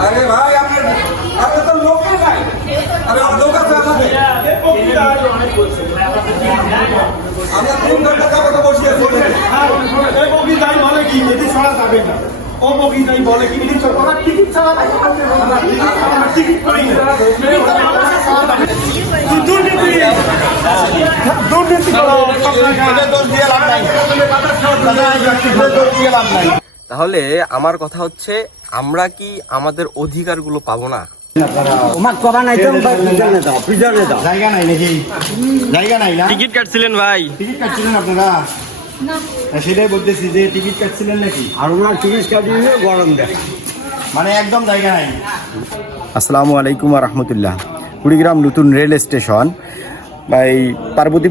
আরে ভাই আপনার আপনার তো লোকই নাই আরে লোক আছে আমাদের আমরা তিন ঘণ্টা যাব বসে আছি এই বগি যাই বলে কি এটি ছাড়া যাবে না ও বগি যাই বলে কি এটি ছাড়া টিকিট ছাড়া। টিকিট। তুই দুর্নীতি দুর্নীতি করো দোষ দিয়ে লাভ নাই দোষ দিয়ে লাভ নাই তাহলে আমার কথা হচ্ছে আমরা কি আমাদের অধিকারগুলো পাবো না? টিকিট কাটছিলেন ভাই। টিকিট কাটছিলেন আপনারা? সেটাই বলতেছি যে টিকিট কাটছিলেন নাকি? আর ওনার টিকিট কাটিয়ে গরম দেয়। মানে একদম জায়গা নাই। আসসালামু আলাইকুম রহমতুল্লাহ। কুড়িগ্রাম নতুন রেল স্টেশন এই পার্বতী